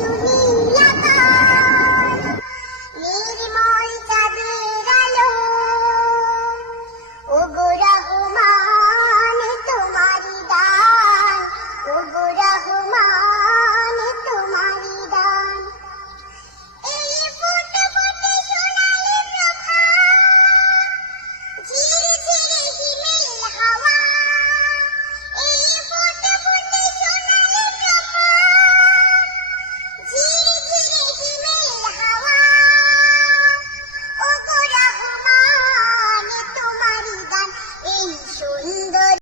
救命